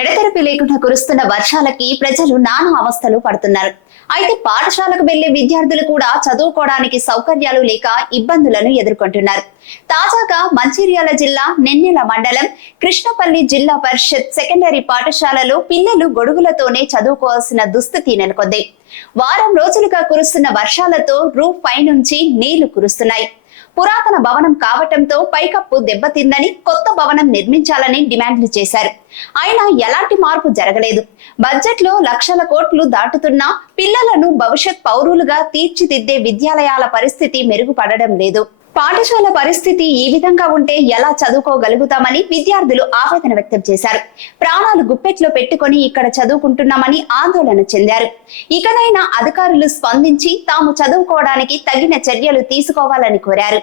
ఎడతెరపి లేకుండా కురుస్తున్న వర్షాలకి ప్రజలు నానా అవస్థలు పడుతున్నారు. అయితే పాఠశాలకు వెళ్ళే విద్యార్థులు కూడా చదువుకోవడానికి సౌకర్యాలు లేక ఇబ్బందులను ఎదుర్కొంటున్నారు. తాజాగా మంచిర్యాల జిల్లా నెన్నెల మండలం కృష్ణపల్లి జిల్లా పరిషత్ సెకండరీ పాఠశాలలో పిల్లలు గొడుగులతోనే చదువుకోవాల్సిన దుస్థితి నెలకొంది. వారం రోజులుగా కురుస్తున్న వర్షాలతో రూఫ్ పై నుంచి నీళ్ళు కురుస్తున్నాయి. పురాతన భవనం కావటంతో పైకప్పు దెబ్బతిందని కొత్త భవనం నిర్మించాలని డిమాండ్లు చేశారు. అయినా ఎలాంటి మార్పు జరగలేదు. బడ్జెట్లో లక్షల కోట్లు దాటుతున్నా పిల్లలను భవిష్యత్ పౌరులుగా తీర్చిదిద్దే విద్యాలయాల పరిస్థితి మెరుగుపడడం లేదు. పాఠశాల పరిస్థితి ఈ విధంగా ఉంటే ఎలా చదువుకోగలుగుతామని విద్యార్థులు ఆవేదన వ్యక్తం చేశారు. ప్రాణాలు గుప్పెట్లో పెట్టుకొని ఇక్కడ చదువుకుంటున్నామని ఆందోళన చెందారు. ఇకనైనా అధికారులు స్పందించి తాము చదువుకోవడానికి తగిన చర్యలు తీసుకోవాలని కోరారు.